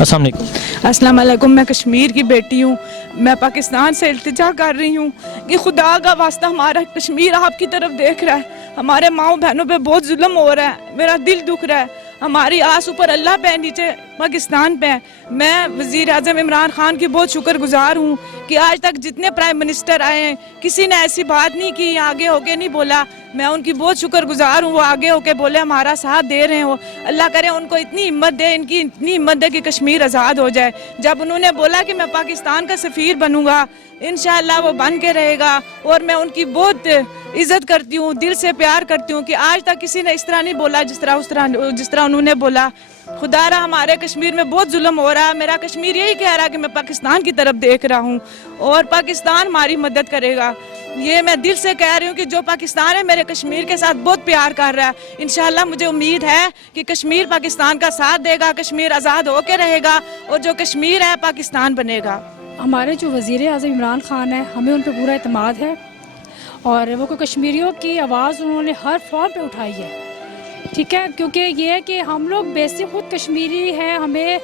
अस्सलाम वालेकुम। अस्सलाम वालेकुम। मैं कश्मीर की बेटी हूँ। मैं पाकिस्तान से इल्तिजा कर रही हूँ कि खुदा का वास्ता हमारा कश्मीर आपकी तरफ देख रहा है। हमारे माओ बहनों पे बहुत जुल्म हो रहा है। मेरा दिल दुख रहा है। हमारी आस ऊपर अल्लाह पे, नीचे पाकिस्तान पे है। मैं वज़ीर आज़म इमरान खान की बहुत शुक्रगुजार हूँ कि आज तक जितने प्राइम मिनिस्टर आए हैं किसी ने ऐसी बात नहीं की, आगे होके नहीं बोला। मैं उनकी बहुत शुक्रगुजार हूँ। वो आगे होके बोले, हमारा साथ दे रहे हैं। वो अल्लाह करे उनको इतनी हिम्मत दे, इनकी इतनी हिम्मत दे कि कश्मीर आज़ाद हो जाए। जब उन्होंने बोला कि मैं पाकिस्तान का सफ़ीर बनूंगा, इंशाअल्लाह वो बन के रहेगा। और मैं उनकी बहुत इज्जत करती हूँ, दिल से प्यार करती हूँ कि आज तक किसी ने इस तरह नहीं बोला जिस तरह उन्होंने बोला। खुदारा हमारे कश्मीर में बहुत जुल्म हो रहा है। मेरा कश्मीर यही कह रहा है कि मैं पाकिस्तान की तरफ देख रहा हूँ और पाकिस्तान हमारी मदद करेगा। ये मैं दिल से कह रही हूँ कि जो पाकिस्तान है मेरे कश्मीर के साथ बहुत प्यार कर रहा है। इंशाल्लाह मुझे उम्मीद है कि कश्मीर पाकिस्तान का साथ देगा, कश्मीर आज़ाद होकर रहेगा और जो कश्मीर है पाकिस्तान बनेगा। हमारे जो वज़ीर आज़म इमरान खान है, हमें उन पर पूरा एतमाद है और वो कश्मीरियों की आवाज़ उन्होंने हर फॉर्म पे उठाई है, ठीक है। क्योंकि ये है कि हम लोग बेसिक खुद कश्मीरी हैं, हमें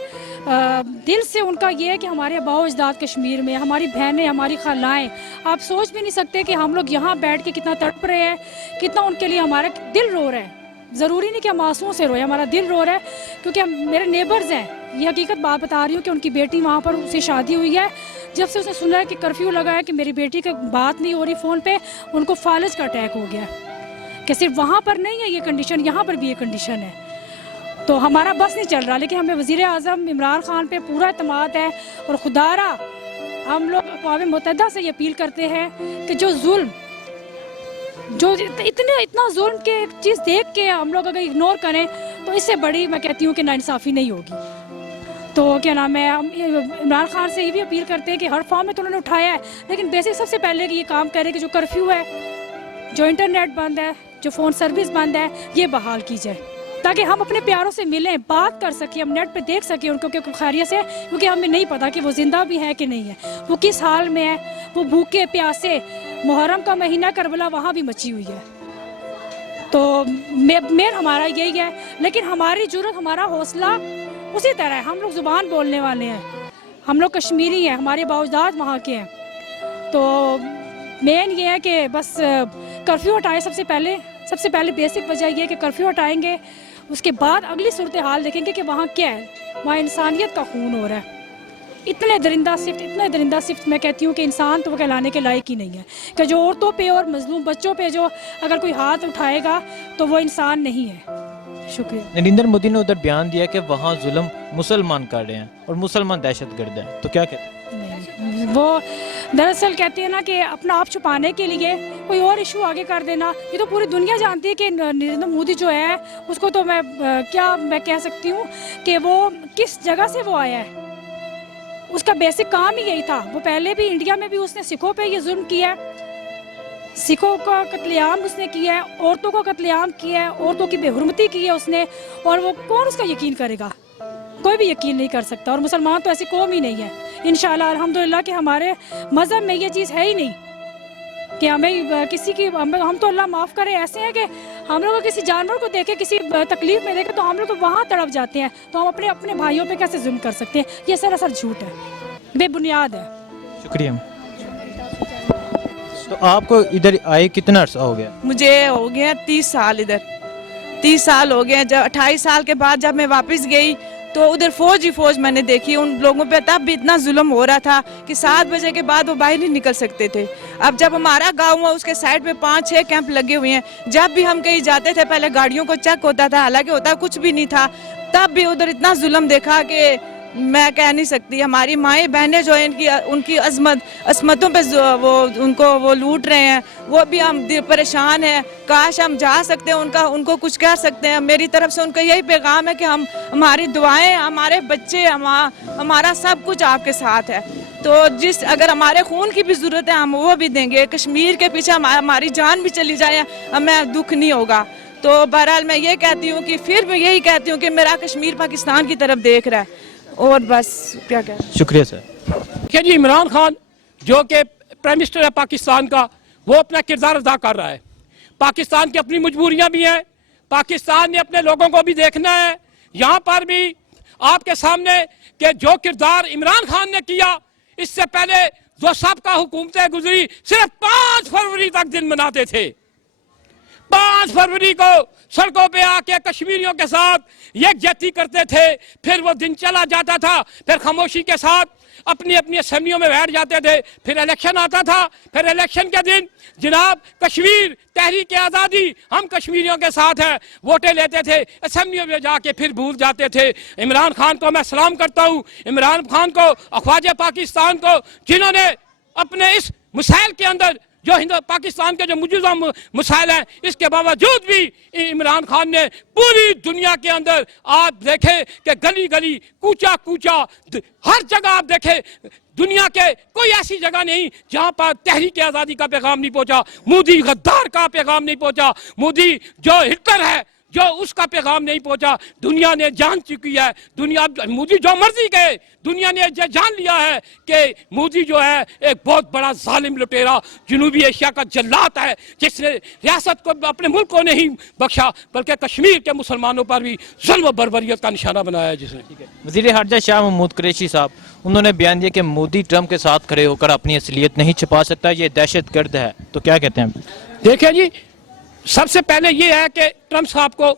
दिल से उनका ये है कि हमारे आबाओ अजदाद कश्मीर में, हमारी बहनें, हमारी खालाएँ, आप सोच भी नहीं सकते कि हम लोग यहाँ बैठ के कितना तड़प रहे हैं, कितना उनके लिए हमारा दिल रो रहा है। ज़रूरी नहीं कि हम आंसुओं से रोए, हमारा दिल रो रहा है क्योंकि हम मेरे नेबर्स हैं। ये हकीकत बात बता रही हूँ कि उनकी बेटी वहाँ पर, उससे शादी हुई है। जब से उसने सुना है कि कर्फ्यू लगा है कि मेरी बेटी की बात नहीं हो रही फ़ोन पे, उनको फालज का अटैक हो गया कि सिर्फ वहाँ पर नहीं है ये कंडीशन, यहाँ पर भी ये कंडीशन है। तो हमारा बस नहीं चल रहा, लेकिन हमें वज़ीर आज़म इमरान खान पे पूरा एतमाद है। और खुदारा हम लोग अक़वाम मुत्तहिदा से ये अपील करते हैं कि जो जुल्म, जो इतना जुल्म के चीज़ देख के हम लोग अगर इग्नोर करें तो इससे बड़ी मैं कहती हूँ कि नाइंसाफ़ी नहीं होगी। तो क्या नाम है, हम इमरान खान से ये भी अपील करते हैं कि हर फॉर्म में तो उन्होंने उठाया है, लेकिन बेसिक सबसे पहले ये काम करें कि जो कर्फ्यू है, जो इंटरनेट बंद है, जो फ़ोन सर्विस बंद है, ये बहाल की जाए ताकि हम अपने प्यारों से मिलें, बात कर सकें, हम नेट पे देख सकें उनको कि खैरियत से। क्योंकि हमें नहीं पता कि वो ज़िंदा भी है कि नहीं है, वो किस हाल में है, वो भूखे प्यासे। मुहर्रम का महीना करबला वहाँ भी मची हुई है। तो मेन हमारा यही है, लेकिन हमारी ज़रूरत, हमारा हौसला उसी तरह है। हम लोग ज़ुबान बोलने वाले हैं, हम लोग कश्मीरी हैं, हमारे बावजदाद वहाँ के हैं। तो मेन ये है कि बस कर्फ्यू हटाए। सबसे पहले बेसिक वजह यह है कि कर्फ्यू हटाएंगे, उसके बाद अगली सूरत हाल देखेंगे कि वहाँ क्या है। वहाँ इंसानियत का खून हो रहा है। इतने दरिंदा सिफ्त मैं कहती हूँ कि इंसान तो वो कहलाने के लायक ही नहीं है कि जो औरतों पे और मजलूम बच्चों पे जो अगर कोई हाथ उठाएगा तो वो इंसान नहीं है। शुक्रिया। नरेंद्र मोदी ने उधर बयान दिया कि वहाँ जुल्म मुसलमान कर रहे हैं और मुसलमान दहशतगर्द हैं, तो क्या कहते हैं? वो दरअसल कहते हैं ना कि अपना आप छुपाने के लिए कोई और इशू आगे कर देना। ये तो पूरी दुनिया जानती है कि नरेंद्र मोदी जो है उसको तो मैं कह सकती हूँ कि वो किस जगह से वो आया है। उसका बेसिक काम ही यही था। वो पहले भी इंडिया में भी उसने सिखों पे ये जुल्म किया है, सिखों का कत्लेआम उसने किया है, औरतों का कत्लेआम किया है, औरतों की बेहुरमती की है उसने। और वो कौन उसका यकीन करेगा? कोई भी यकीन नहीं कर सकता। और मुसलमान तो ऐसी कौम ही नहीं है। इंशाअल्लाह अल्हम्दुलिल्लाह कि हमारे मज़हब में ये चीज़ है ही नहीं कि हमें किसी की, हम तो अल्लाह माफ़ करे ऐसे हैं कि हम लोग किसी जानवर को देखे, किसी तकलीफ में देखे तो हम लोग तो वहाँ तड़प जाते हैं। तो हम अपने भाइयों पे कैसे जुल्म कर सकते हैं? ये सरासर झूठ है, बेबुनियाद है। शुक्रिया। तो आपको इधर आए कितना अर्सा हो गया? मुझे हो गया 30 साल। इधर 30 साल हो गए। जब 28 साल के बाद जब मैं वापस गई तो उधर फौज मैंने देखी। उन लोगों पे तब भी इतना जुल्म हो रहा था कि 7 बजे के बाद वो बाहर नहीं निकल सकते थे। अब जब हमारा गांव है उसके साइड पे 5-6 कैंप लगे हुए हैं। जब भी हम कहीं जाते थे पहले गाड़ियों को चेक होता था, हालांकि होता कुछ भी नहीं था। तब भी उधर इतना जुल्म देखा कि मैं कह नहीं सकती। हमारी माएँ बहनें जो हैं उनकी असमतों पे वो लूट रहे हैं। वो भी हम परेशान हैं। काश हम जा सकते हैं, उनको कुछ कह सकते हैं। मेरी तरफ से उनका यही पैगाम है कि हमारी दुआएं, हमारे बच्चे, हमारा सब कुछ आपके साथ है। तो अगर हमारे खून की भी ज़रूरत है हम वो भी देंगे। कश्मीर के पीछे हमारी जान भी चली जाए हमें दुख नहीं होगा। तो बहरहाल मैं ये कहती हूँ कि फिर मैं यही कहती हूँ कि मेरा कश्मीर पाकिस्तान की तरफ देख रहा है और बस क्या कह। शुक्रिया सर। देखिए जी, इमरान खान जो कि प्राइम मिनिस्टर है पाकिस्तान का, वो अपना किरदार अदा कर रहा है। पाकिस्तान की अपनी मजबूरियां भी हैं, पाकिस्तान ने अपने लोगों को भी देखना है। यहाँ पर भी आपके सामने कि जो किरदार इमरान खान ने किया, इससे पहले जो सबका हुकूमतें गुजरी सिर्फ 5 फरवरी तक दिन मनाते थे। 5 फरवरी को सड़कों पे आके कश्मीरियों के साथ यकजहती करते थे, फिर वो दिन चला जाता था, फिर खामोशी के साथ अपनी अपनी असेंबलियों में बैठ जाते थे, फिर इलेक्शन आता था, फिर इलेक्शन के दिन जनाब कश्मीर तहरीक आज़ादी हम कश्मीरियों के साथ हैं वोटें लेते थे, असेंबलियों में जाके फिर भूल जाते थे। इमरान खान को मैं सलाम करता हूँ, इमरान खान को, अखवाज पाकिस्तान को, जिन्होंने अपने इस मिसाइल के अंदर जो हिंदू पाकिस्तान के जो मौजूदा मसाइल हैं, इसके बावजूद भी इमरान खान ने पूरी दुनिया के अंदर आप देखें कि गली गली कूचा कूचा हर जगह आप देखें, दुनिया के कोई ऐसी जगह नहीं जहां पर तहरीक आज़ादी का पैगाम नहीं पहुंचा, मोदी गद्दार का पैगाम नहीं पहुंचा, मोदी जो हिटलर है जो उसका पैगाम नहीं पहुंचा। दुनिया ने जान चुकी है, दुनिया मोदी जो मर्जी कहे, दुनिया ने जान लिया है कि मोदी जो है एक बहुत बड़ा जालिम लुटेरा जनूबी एशिया का जल्लाद है, जिसने रियासत को, अपने मुल्क को नहीं बख्शा बल्कि कश्मीर के मुसलमानों पर भी जुल्म बर्बरियत का निशाना बनाया है जिसने। वज़ीर ख़ारजा शाह महमूद कुरैशी साहब, उन्होंने बयान दिया कि मोदी ट्रंप के साथ खड़े होकर अपनी असलियत नहीं छुपा सकता, ये दहशतगर्द है, तो क्या कहते हैं? देखिए जी, सबसे पहले ये है कि ट्रंप साहब को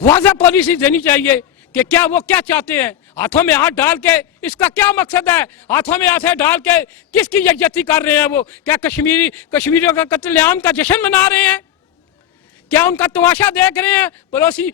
वाज़ह पॉलिसी देनी चाहिए कि क्या वो क्या चाहते हैं, हाथों में हाथ डाल के इसका क्या मकसद है, हाथों में हाथ डाल के किसकी यकजहती कर रहे हैं वो? क्या कश्मीरियों का कत्लेआम का जश्न मना रहे हैं? क्या उनका तमाशा देख रहे हैं? पड़ोसी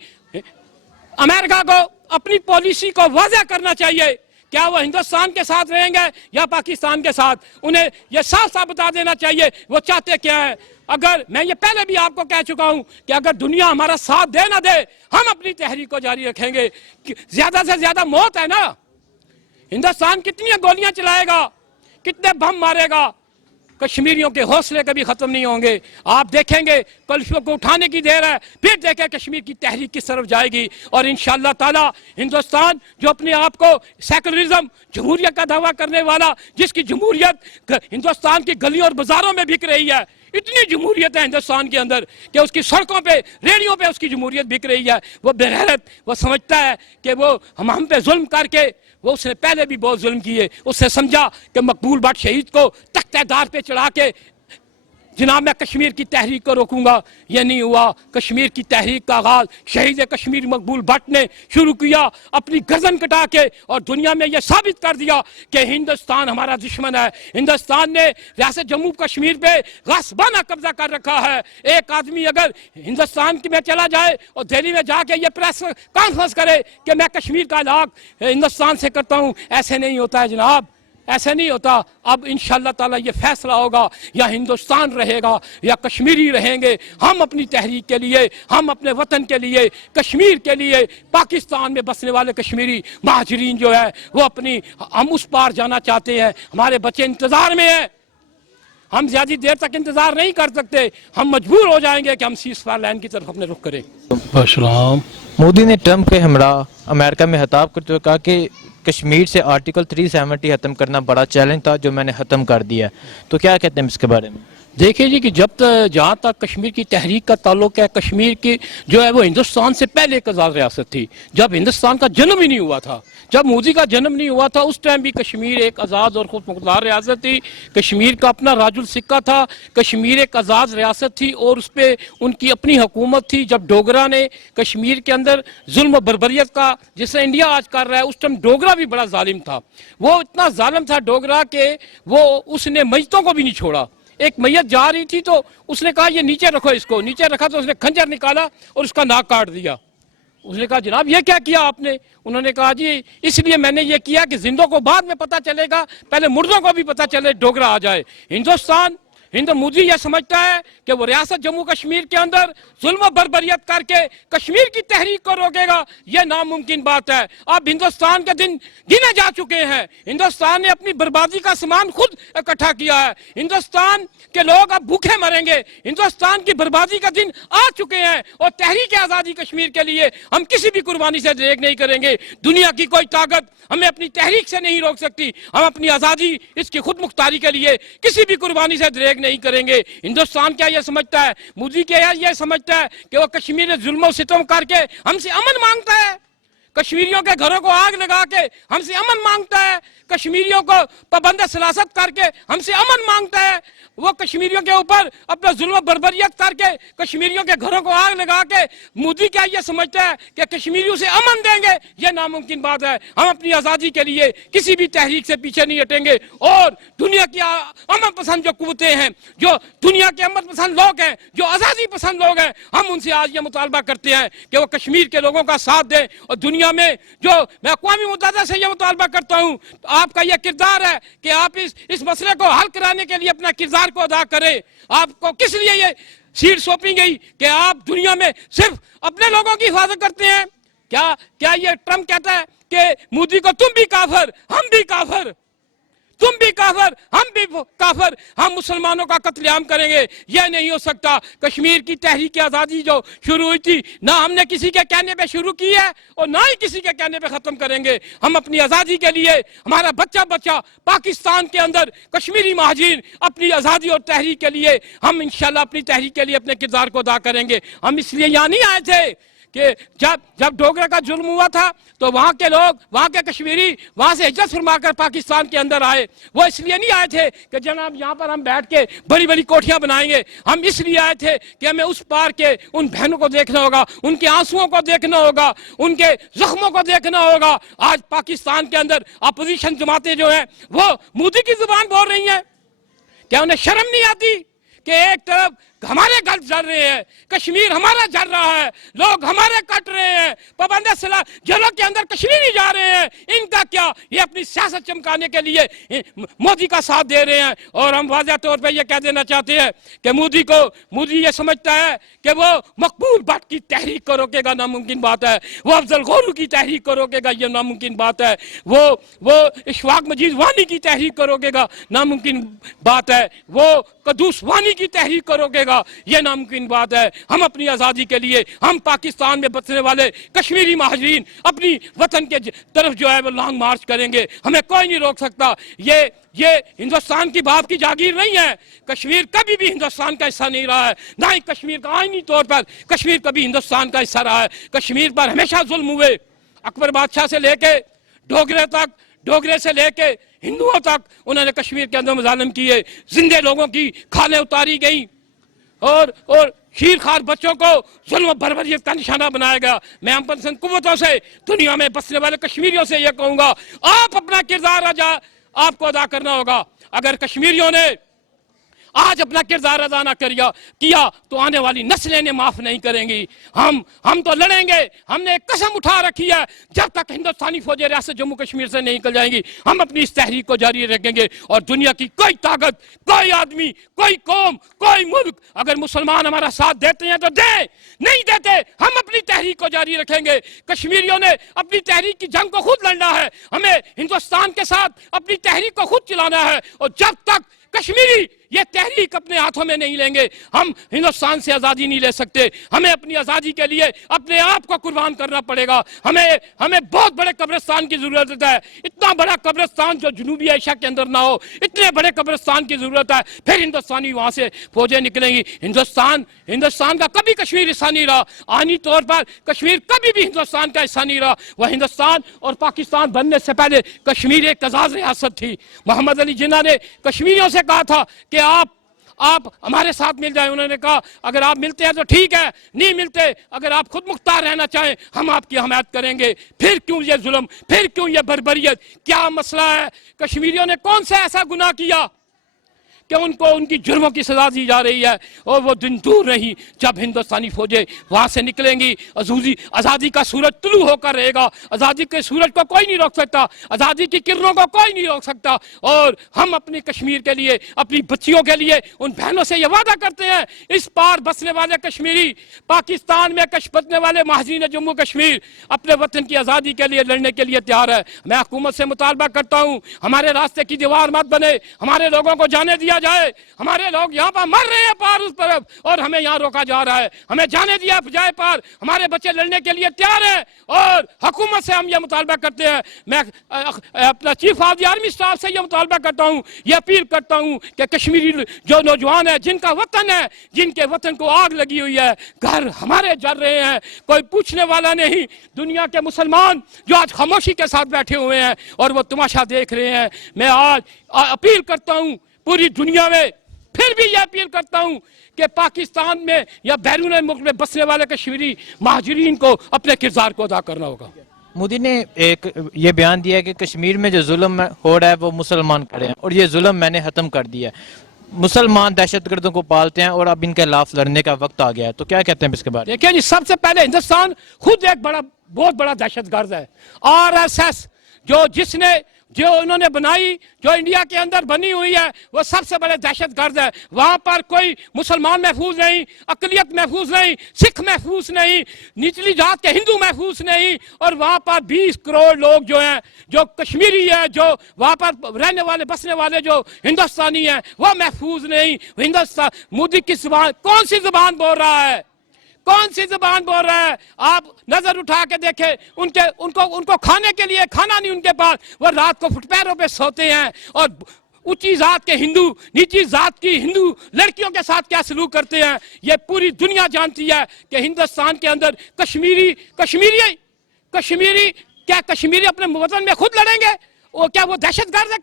अमेरिका को अपनी पॉलिसी को वाज़ह करना चाहिए, क्या वो हिंदुस्तान के साथ रहेंगे या पाकिस्तान के साथ? उन्हें यह साफ साफ बता देना चाहिए वो चाहते क्या है। अगर मैं ये पहले भी आपको कह चुका हूं कि अगर दुनिया हमारा साथ दे ना दे, हम अपनी तहरीक को जारी रखेंगे। ज्यादा से ज्यादा मौत है ना, हिंदुस्तान कितनी गोलियां चलाएगा, कितने बम मारेगा, कश्मीरियों के हौसले कभी खत्म नहीं होंगे। आप देखेंगे कलशों को उठाने की देर है, फिर देखें कश्मीर की तहरीक किस तरफ जाएगी। और इंशाअल्लाह ताला हिंदुस्तान जो अपने आप को सेकुलरिज्म जमहूरियत का दावा करने वाला, जिसकी जमहूरियत हिंदुस्तान की गलियों और बाजारों में बिक रही है, इतनी जमहूरियत है हिंदुस्तान के अंदर कि उसकी सड़कों पे, रेडियो पे उसकी जमहूरियत बिक रही है। वो बेगैरत, वो समझता है कि वो हम पे जुल्म करके, वो उसने पहले भी बहुत जुल्म किए, उसने समझा कि मकबूल भट्ट शहीद को तख्तेदार पे चढ़ा के जनाब मैं कश्मीर की तहरीक को रोकूंगा, ये नहीं हुआ। कश्मीर की तहरीक का आगाज शहीद कश्मीर मकबूल भट्ट ने शुरू किया, अपनी गर्दन कटा के, और दुनिया में यह साबित कर दिया कि हिंदुस्तान हमारा दुश्मन है। हिंदुस्तान ने रियासत जम्मू कश्मीर पे गासबाना कब्जा कर रखा है। एक आदमी अगर हिंदुस्तान में चला जाए और दिल्ली में जाके ये प्रेस कॉन्फ्रेंस करे कि मैं कश्मीर का इलाक हिंदुस्तान से करता हूँ, ऐसे नहीं होता है जनाब, ऐसे नहीं होता। अब इंशाअल्लाह ताला ये फैसला होगा, या हिंदुस्तान रहेगा या कश्मीरी रहेंगे। हम अपनी तहरीक के लिए, हम अपने वतन के लिए, कश्मीर के लिए, पाकिस्तान में बसने वाले कश्मीरी महाजरीन जो है वो अपनी, हम उस पार जाना चाहते हैं। हमारे बच्चे इंतजार में हैं, हम ज्यादा देर तक इंतजार नहीं कर सकते, हम मजबूर हो जाएंगे कि हम सीज़फायर लाइन की तरफ अपने रुख करें। मोदी ने ट्रंप के हमरा अमेरिका में खिताब करते हुए कहा कि कश्मीर से आर्टिकल 370 खत्म करना बड़ा चैलेंज था जो मैंने खत्म कर दिया। तो क्या कहते हैं इसके बारे में? देखिए जी कि जब तक जहाँ तक कश्मीर की तहरीक का ताल्लुक है, कश्मीर की जो है वो हिंदुस्तान से पहले एक आज़ाद रियासत थी। जब हिंदुस्तान का जन्म ही नहीं हुआ था, जब मोदी का जन्म नहीं हुआ था, उस टाइम भी कश्मीर एक आज़ाद और खुद मुख्तार रियासत थी। कश्मीर का अपना राजुल सिक्का था, कश्मीर एक आज़ाद रियासत थी और उस पर उनकी अपनी हुकूमत थी। जब डोगरा ने कश्मीर के अंदर जुल्म बर्बरियत का, जिससे इंडिया आज कर रहा है, उस टाइम डोगरा भी बड़ा जालिम था। वो इतना जालिम था डोगरा के वो उसने मैयतों को भी नहीं छोड़ा। एक मैयत जा रही थी तो उसने कहा ये नीचे रखो, इसको नीचे रखा तो उसने खंजर निकाला और उसका नाक काट दिया। उसने कहा जनाब ये क्या किया आपने? उन्होंने कहा जी इसलिए मैंने ये किया कि जिंदों को बाद में पता चलेगा, पहले मुर्दों को भी पता चले, डोगरा आ जाए। हिंदुस्तान मोदी यह समझता है कि वो रियासत जम्मू कश्मीर के अंदर जुल्म बर्बरियत करके कश्मीर की तहरीक को रोकेगा, यह नामुमकिन बात है। अब हिंदुस्तान के दिन गिने जा चुके हैं, हिंदुस्तान ने अपनी बर्बादी का सामान खुद इकट्ठा किया है। हिंदुस्तान के लोग अब भूखे मरेंगे, हिंदुस्तान की बर्बादी का दिन आ चुके हैं और तहरीक आज़ादी कश्मीर के लिए हम किसी भी कुर्बानी से देख नहीं करेंगे। दुनिया की कोई ताकत हमें अपनी तहरीक से नहीं रोक सकती। हम अपनी आज़ादी, इसकी खुद मुख्तारी के लिए किसी भी कुर्बानी से देख नहीं करेंगे। हिंदुस्तान क्या यह समझता है, मोदी क्या यह समझता है कि वो कश्मीर में जुल्म और सितम करके हमसे अमन मांगता है? कश्मीरियों के घरों को आग लगा के हमसे अमन मांगता है, कश्मीरियों को पाबंद सलासत करके हमसे अमन मांगता है, वो कश्मीरियों के ऊपर अपना जुल्म बर्बरियत करके कश्मीरियों के घरों को आग लगा के मोदी क्या ये समझता है कि कश्मीरियों से अमन देंगे? ये नामुमकिन बात है। हम अपनी आज़ादी के लिए किसी भी तहरीक से पीछे नहीं हटेंगे और दुनिया की अमन पसंद जो कुव्वतें हैं, जो दुनिया के अमन पसंद लोग हैं, जो आज़ादी पसंद लोग हैं, हम उनसे आज ये मुतालबा करते हैं कि वो कश्मीर के लोगों का साथ दें। और दुनिया में जो मैं अक़वामी मुत्तहिदा से ये मुतालबा करता हूँ, आपका यह किरदार है कि आप इस मसले को हल कराने के लिए अपना किरदार को अदा करें। आपको किस लिए ये सीट सौंपी गई कि आप दुनिया में सिर्फ अपने लोगों की हिफाजत करते हैं? क्या ये ट्रम्प कहता है कि मोदी को तुम भी काफिर, हम भी काफिर, तुम भी काफिर, हम भी काफिर, हम मुसलमानों का कत्लेआम करेंगे? यह नहीं हो सकता। कश्मीर की तहरीक आज़ादी जो शुरू हुई थी, ना हमने किसी के कहने पे शुरू की है और ना ही किसी के कहने पे ख़त्म करेंगे। हम अपनी आज़ादी के लिए, हमारा बच्चा बच्चा पाकिस्तान के अंदर कश्मीरी महाजिर अपनी आज़ादी और तहरीक के लिए हम इंशाल्लाह अपनी तहरीक के लिए अपने किरदार को अदा करेंगे। हम इसलिए यहाँ नहीं आए थे कि जब डोगरा का जुल्म हुआ था तो वहाँ के लोग, वहाँ के कश्मीरी वहाँ से हिजरत फरमाकर पाकिस्तान के अंदर आए। वो इसलिए नहीं आए थे कि जनाब यहाँ पर हम बैठ के बड़ी बड़ी कोठियाँ बनाएंगे। हम इसलिए आए थे कि हमें उस पार के उन बहनों को देखना होगा, उनके आंसुओं को देखना होगा, उनके जख्मों को देखना होगा। आज पाकिस्तान के अंदर अपोजिशन जमातें जो हैं वो मोदी की जुबान बोल रही हैं। क्या उन्हें शर्म नहीं आती कि एक तरफ हमारे घर जल रहे हैं, कश्मीर हमारा जल रहा है, लोग हमारे कट रहे हैं, पाबंद सलाह जेलों के अंदर कश्मीरी जा रहे हैं? इनका क्या? ये अपनी सियासत चमकाने के लिए मोदी का साथ दे रहे हैं। और हम वाज़ेह तौर पे ये कह देना चाहते हैं कि मोदी ये समझता है कि वो मकबूल भट्ट की तहरीक को रोकेगा, नामुमकिन बात है। वो अफजल गोरू की तहरीक को रोकेगा, ये नामुमकिन बात है। वो इशफाक मजीद वानी की तहरीक को रोकेगा, नामुमकिन बात है। वो कदूस वानी की तहरीक को रोकेगा, यह नामुमकिन बात है। हम अपनी आज़ादी के लिए, हम पाकिस्तान में बसने वाले कश्मीरी महाजरीन अपनी वतन के तरफ जो है वो लॉन्ग मार्च करेंगे। हमें कोई नहीं रोक सकता। ये हिंदुस्तान की बाप की जागीर नहीं है। कश्मीर कभी भी हिंदुस्तान का हिस्सा नहीं रहा है, ना ही कश्मीर का आईनी तौर पर कश्मीर कभी हिंदुस्तान का हिस्सा रहा है। कश्मीर पर हमेशा जुल्म हुए, अकबर बादशाह से लेके डोगरे तक, डोगरे से लेके हिंदुओं तक उन्होंने कश्मीर के अंदर मुजालिम किए। जिंदे लोगों की खालें उतारी गई और शीरखार बच्चों को जुल्म बर्बरियत का निशाना बनाया गया। मैं अमपसंद कुव्वतों से, दुनिया में बसने वाले कश्मीरियों से यह कहूंगा, आप अपना किरदार आपको अदा करना होगा। अगर कश्मीरियों ने आज अपना किरदार अदा ना किया तो आने वाली नस्लें ने माफ नहीं करेंगी। हम तो लड़ेंगे। हमने एक कसम उठा रखी है, जब तक हिंदुस्तानी फौजें रियासत जम्मू कश्मीर से नहीं निकल जाएंगी हम अपनी इस तहरीक को जारी रखेंगे। और दुनिया की कोई ताकत, कोई आदमी, कोई कौम, कोई मुल्क, अगर मुसलमान हमारा साथ देते हैं तो दे, नहीं देते हम अपनी तहरीक को जारी रखेंगे। कश्मीरियों ने अपनी तहरीक की जंग को खुद लड़ना है, हमें हिंदुस्तान के साथ अपनी तहरीक को खुद चलाना है। और जब तक कश्मीरी ये तहरीक अपने हाथों में नहीं लेंगे हम हिंदुस्तान से आज़ादी नहीं ले सकते। हमें अपनी आज़ादी के लिए अपने आप को कुर्बान करना पड़ेगा। हमें बहुत बड़े कब्रिस्तान की ज़रूरत है। इतना बड़ा कब्रिस्तान जो जनूबी एशिया के अंदर ना हो, इतने बड़े कब्रिस्तान की ज़रूरत है। फिर हिंदुस्तानी वहाँ से फौजें निकलेंगी। हिंदुस्तान का कभी कश्मीर हिस्सा नहीं रहा। आनी तौर पर कश्मीर कभी भी हिंदुस्तान का हिस्सा नहीं रहा। वह हिंदुस्तान और पाकिस्तान बनने से पहले कश्मीर एक आज़ाद रियासत थी। मोहम्मद अली जिन्ना ने कश्मीरियों से कहा था कि आप हमारे साथ मिल जाए। उन्होंने कहा अगर आप मिलते हैं तो ठीक है, नहीं मिलते, अगर आप खुद मुख्तार रहना चाहें हम आपकी हमायत करेंगे। फिर क्यों ये जुल्म, फिर क्यों ये बर्बरियत? क्या मसला है? कश्मीरियों ने कौन सा ऐसा गुनाह किया कि उनको उनकी जुर्मों की सजा दी जा रही है? और वो दिन दूर नहीं जब हिंदुस्तानी फौजें वहाँ से निकलेंगी। आज़ादी का सूरज तुलू होकर रहेगा। आज़ादी के सूरज को कोई नहीं रोक सकता, आज़ादी की किरणों को कोई नहीं रोक सकता। और हम अपने कश्मीर के लिए, अपनी बच्चियों के लिए, उन बहनों से ये वादा करते हैं, इस पार बसने वाले कश्मीरी, पाकिस्तान में बसने वाले महाजिरीन जम्मू कश्मीर अपने वतन की आज़ादी के लिए लड़ने के लिए तैयार है। मैं हुकूमत से मुतालबा करता हूँ, हमारे रास्ते की दीवार मत बने, हमारे लोगों को जाने दिया जाए। हमारे लोग यहाँ पर मर रहे हैं पार उस तरफ, और हमें यहाँ रोका जा रहा है। हमें जाने दिया जाए पार, हमारे बच्चे लड़ने के लिए तैयार हैं, और हुकूमत से हम ये मुतालबा करते हैं। मैं अपना chief of the army staff से ये मुतालबा करता हूँ, ये अपील करता हूँ कि कश्मीरी जो नौजवान है, जिनका वतन है, जिनके वतन को आग लगी हुई है, घर हमारे जल रहे हैं, कोई पूछने वाला नहीं। दुनिया के मुसलमान जो आज खामोशी के साथ बैठे हुए हैं और वो तमाशा देख रहे हैं। मैं आज अपील करता हूँ पूरी दुनिया में, फिर भी यह अपील करता हूँ कि पाकिस्तान में या बैरून मुल्क में बसने वाले कश्मीरी महाजरीन को अपने किरदार को अदा करना होगा। मोदी ने एक ये बयान दिया है कि कश्मीर में जो जुल्म हो रहा है वो मुसलमान करे हैं, और ये जुल्म मैंने ख़त्म कर दिया है। मुसलमान दहशतगर्दों को पालते हैं और अब इनके खिलाफ लड़ने का वक्त आ गया है, तो क्या कहते हैं इसके बारे में? देखिए जी, सबसे पहले हिंदुस्तान खुद एक बहुत बड़ा दहशतगर्द है। RSS जो उन्होंने बनाई, जो इंडिया के अंदर बनी हुई है, वो सबसे बड़े दहशतगर्द है। वहां पर कोई मुसलमान महफूज नहीं, अकलियत महफूज नहीं, सिख महफूज नहीं, निचली जात के हिंदू महफूज नहीं, और वहां पर 20 करोड़ लोग जो हैं, जो कश्मीरी है, जो वहां पर रहने वाले बसने वाले जो हिंदुस्तानी हैं, वो महफूज नहीं। हिंदुस्तान मोदी की जुबान, कौन सी जुबान बोल रहा है, कौन सी जुबान बोल रहा है? आप नजर उठा के देखें, उनको खाने के लिए खाना नहीं उनके पास, वो रात को फुटपैरों पे सोते हैं, और ऊंची जात के हिंदू नीची जात की हिंदू लड़कियों के साथ क्या सलूक करते हैं, ये पूरी दुनिया जानती है कि हिंदुस्तान के अंदर कश्मीरी अपने वतन में खुद लड़ेंगे। क्या वो दहशतगर्द है?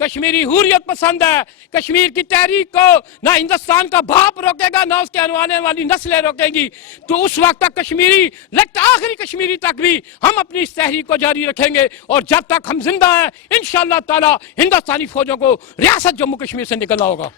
कश्मीरी हुर्रियत पसंद है। कश्मीर की तहरीक को ना हिंदुस्तान का बाप रोकेगा, ना उसके आने वाली नस्लें रोकेंगी। तो उस वक्त तक आखिरी कश्मीरी तक भी हम अपनी इस तहरीक को जारी रखेंगे, और जब तक हम जिंदा हैं इंशाअल्लाह ताला हिंदुस्तानी फौजों को रियासत जम्मू कश्मीर से निकलना होगा।